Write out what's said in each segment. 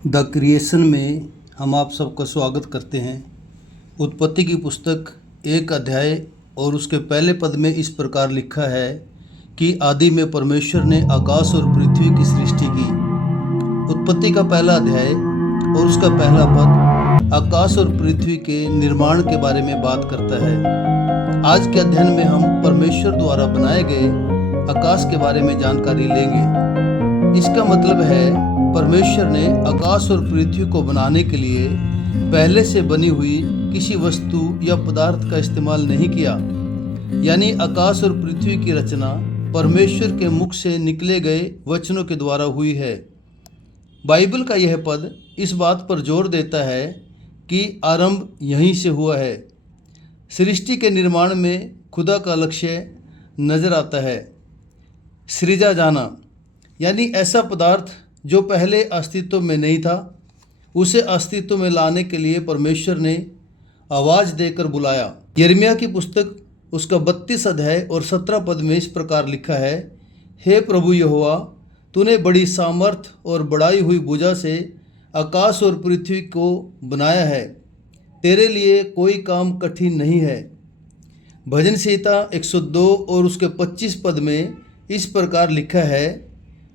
The creation में हम आप सबका स्वागत करते हैं। उत्पत्ति की पुस्तक 1 अध्याय और उसके पहले पद में इस प्रकार लिखा है कि आदि में परमेश्वर ने आकाश और पृथ्वी की सृष्टि की। उत्पत्ति का पहला अध्याय और उसका पहला पद आकाश और पृथ्वी के निर्माण के बारे में बात करता है। आज के अध्ययन में हम परमेश्वर द्वारा बनाए गए आकाश के बारे में जानकारी लेंगे। इसका मतलब है परमेश्वर ने आकाश और पृथ्वी को बनाने के लिए पहले से बनी हुई किसी वस्तु या पदार्थ का इस्तेमाल नहीं किया, यानी आकाश और पृथ्वी की रचना परमेश्वर के मुख से निकले गए वचनों के द्वारा हुई है। बाइबल का यह पद इस बात पर जोर देता है कि आरंभ यहीं से हुआ है। सृष्टि के निर्माण में खुदा का लक्ष्य नजर आता है। सृजा जाना, यानी ऐसा पदार्थ जो पहले अस्तित्व में नहीं था, उसे अस्तित्व में लाने के लिए परमेश्वर ने आवाज़ देकर बुलाया। यिर्मयाह की पुस्तक उसका 32 अध्याय और 17 पद में इस प्रकार लिखा है, हे प्रभु यहोवा, तूने बड़ी सामर्थ और बढ़ाई हुई भुजा से आकाश और पृथ्वी को बनाया है, तेरे लिए कोई काम कठिन नहीं है। भजन संहिता 102 और उसके 25 पद में इस प्रकार लिखा है,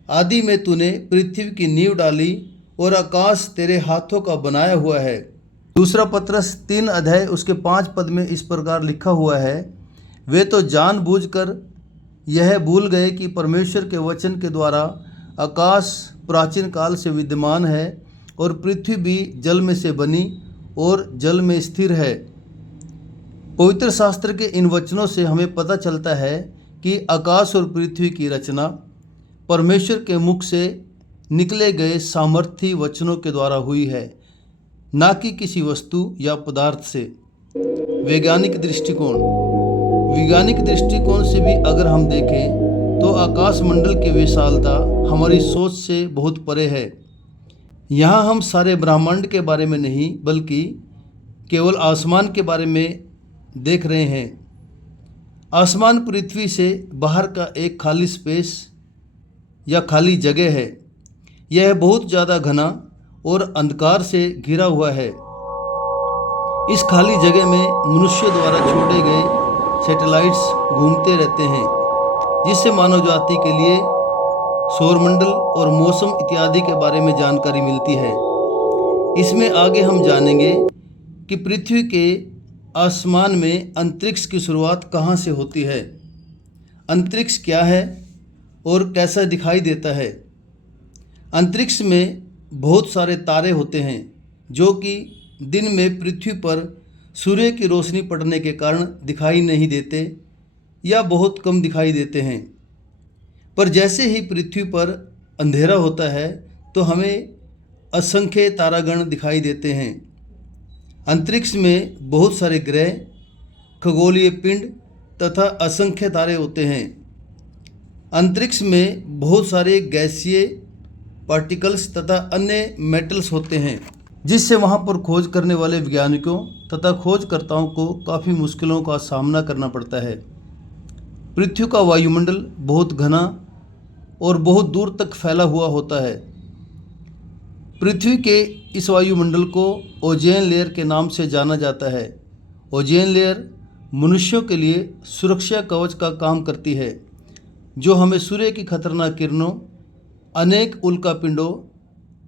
आदि में तूने पृथ्वी की नींव डाली और आकाश तेरे हाथों का बनाया हुआ है। दूसरा पत्रस 3 अध्याय उसके 5 पद में इस प्रकार लिखा हुआ है, वे तो जानबूझकर यह भूल गए कि परमेश्वर के वचन के द्वारा आकाश प्राचीन काल से विद्यमान है और पृथ्वी भी जल में से बनी और जल में स्थिर है। पवित्र शास्त्र के इन वचनों से हमें पता चलता है कि आकाश और पृथ्वी की रचना परमेश्वर के मुख से निकले गए सामर्थी वचनों के द्वारा हुई है, ना कि किसी वस्तु या पदार्थ से। वैज्ञानिक दृष्टिकोण से भी अगर हम देखें तो आकाश मंडल की विशालता हमारी सोच से बहुत परे है। यहाँ हम सारे ब्रह्मांड के बारे में नहीं बल्कि केवल आसमान के बारे में देख रहे हैं। आसमान पृथ्वी से बाहर का एक खाली स्पेस या खाली जगह है। यह बहुत ज़्यादा घना और अंधकार से घिरा हुआ है। इस खाली जगह में मनुष्य द्वारा छोड़े गए सैटेलाइट्स घूमते रहते हैं, जिससे मानव जाति के लिए सौरमंडल और मौसम इत्यादि के बारे में जानकारी मिलती है। इसमें आगे हम जानेंगे कि पृथ्वी के आसमान में अंतरिक्ष की शुरुआत कहाँ से होती है, अंतरिक्ष क्या है और कैसा दिखाई देता है। अंतरिक्ष में बहुत सारे तारे होते हैं जो कि दिन में पृथ्वी पर सूर्य की रोशनी पड़ने के कारण दिखाई नहीं देते या बहुत कम दिखाई देते हैं, पर जैसे ही पृथ्वी पर अंधेरा होता है तो हमें असंख्य तारागण दिखाई देते हैं। अंतरिक्ष में बहुत सारे ग्रह, खगोलीय पिंड तथा असंख्य तारे होते हैं। अंतरिक्ष में बहुत सारे गैसीय पार्टिकल्स तथा अन्य मेटल्स होते हैं, जिससे वहां पर खोज करने वाले वैज्ञानिकों तथा खोजकर्ताओं को काफ़ी मुश्किलों का सामना करना पड़ता है। पृथ्वी का वायुमंडल बहुत घना और बहुत दूर तक फैला हुआ होता है। पृथ्वी के इस वायुमंडल को ओजोन लेयर के नाम से जाना जाता है। ओजोन लेयर मनुष्यों के लिए सुरक्षा कवच का काम करती है, जो हमें सूर्य की खतरनाक किरणों, अनेक उल्कापिंडों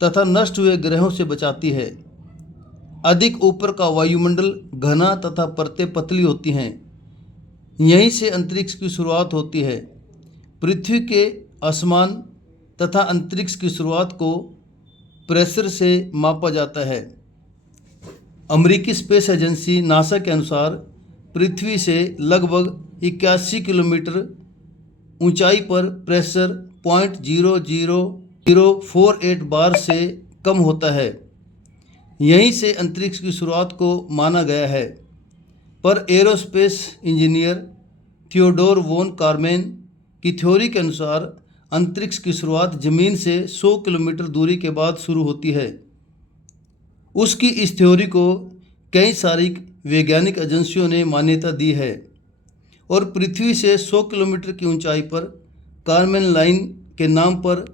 तथा नष्ट हुए ग्रहों से बचाती है। अधिक ऊपर का वायुमंडल घना तथा परतें पतली होती हैं। यहीं से अंतरिक्ष की शुरुआत होती है। पृथ्वी के आसमान तथा अंतरिक्ष की शुरुआत को प्रेशर से मापा जाता है। अमेरिकी स्पेस एजेंसी नासा के अनुसार पृथ्वी से लगभग 81 किलोमीटर ऊंचाई पर प्रेशर 0.00048 बार से कम होता है। यहीं से अंतरिक्ष की शुरुआत को माना गया है, पर aerospace engineer Theodore von Karman की थ्योरी के अनुसार अंतरिक्ष की शुरुआत जमीन से 100 किलोमीटर दूरी के बाद शुरू होती है। उसकी इस थ्योरी को कई सारी वैज्ञानिक एजेंसियों ने मान्यता दी है और पृथ्वी से 100 किलोमीटर की ऊंचाई पर कार्मेन लाइन के नाम पर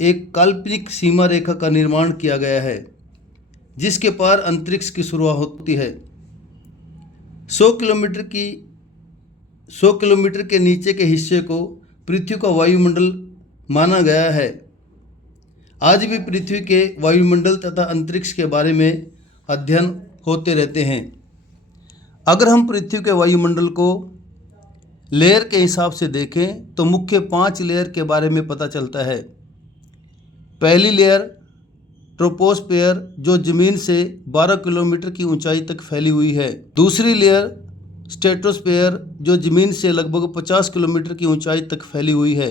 एक काल्पनिक सीमा रेखा का निर्माण किया गया है जिसके पार अंतरिक्ष की शुरुआत होती है। 100 किलोमीटर के नीचे के हिस्से को पृथ्वी का वायुमंडल माना गया है। आज भी पृथ्वी के वायुमंडल तथा अंतरिक्ष के बारे में अध्ययन होते रहते हैं। अगर हम पृथ्वी के वायुमंडल को लेयर के हिसाब से देखें तो मुख्य 5 लेयर के बारे में पता चलता है। पहली लेयर ट्रोपोस्फेयर जो ज़मीन से 12 किलोमीटर की ऊंचाई तक फैली हुई है। दूसरी लेयर स्ट्रेटोस्फेयर जो ज़मीन से लगभग 50 किलोमीटर की ऊंचाई तक फैली हुई है।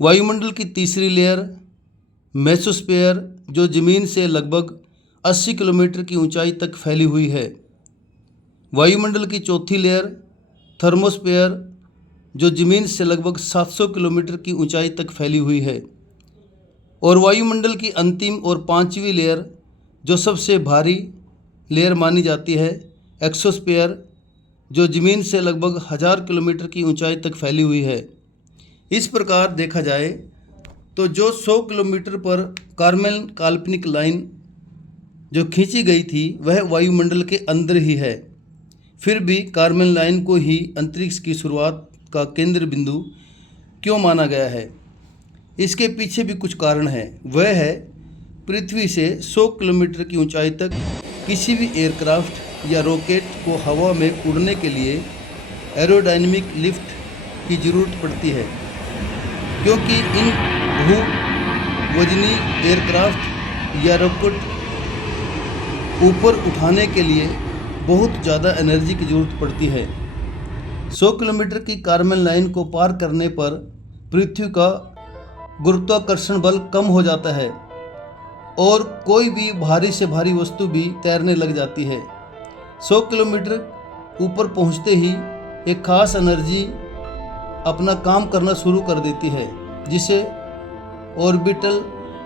वायुमंडल की तीसरी लेयर मेसोस्फेयर जो ज़मीन से लगभग 80 किलोमीटर की ऊंचाई तक फैली हुई है। वायुमंडल की चौथी लेयर थर्मोस्फेयर जो ज़मीन से लगभग 700 किलोमीटर की ऊंचाई तक फैली हुई है। और वायुमंडल की अंतिम और 5वीं लेयर जो सबसे भारी लेयर मानी जाती है एक्सोस्फेयर जो ज़मीन से लगभग 1000 किलोमीटर की ऊंचाई तक फैली हुई है। इस प्रकार देखा जाए तो जो 100 किलोमीटर पर कार्मेल काल्पनिक लाइन जो खींची गई थी वह वायुमंडल के अंदर ही है। फिर भी कार्मेल लाइन को ही अंतरिक्ष की शुरुआत का केंद्र बिंदु क्यों माना गया है, इसके पीछे भी कुछ कारण है। वह है पृथ्वी से 100 किलोमीटर की ऊंचाई तक किसी भी एयरक्राफ्ट या रॉकेट को हवा में उड़ने के लिए एरोडायनेमिक लिफ्ट की ज़रूरत पड़ती है, क्योंकि इन भूवजनी एयरक्राफ्ट या रॉकेट ऊपर उठाने के लिए बहुत ज़्यादा एनर्जी की ज़रूरत पड़ती है। 100 किलोमीटर की कार्मेल लाइन को पार करने पर पृथ्वी का गुरुत्वाकर्षण बल कम हो जाता है और कोई भी भारी से भारी वस्तु भी तैरने लग जाती है। 100 किलोमीटर ऊपर पहुंचते ही एक खास एनर्जी अपना काम करना शुरू कर देती है जिसे ऑर्बिटल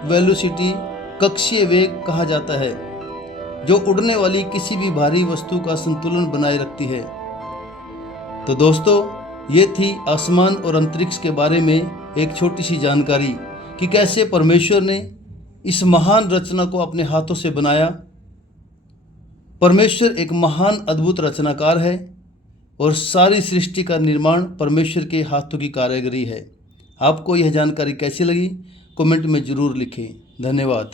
वेलोसिटी कक्षीय वेग कहा जाता है, जो उड़ने वाली किसी भी भारी वस्तु का संतुलन बनाए रखती है। तो दोस्तों, ये थी आसमान और अंतरिक्ष के बारे में एक छोटी सी जानकारी कि कैसे परमेश्वर ने इस महान रचना को अपने हाथों से बनाया। परमेश्वर एक महान अद्भुत रचनाकार है और सारी सृष्टि का निर्माण परमेश्वर के हाथों की कारीगरी है। आपको यह जानकारी कैसी लगी कमेंट में ज़रूर लिखें। धन्यवाद।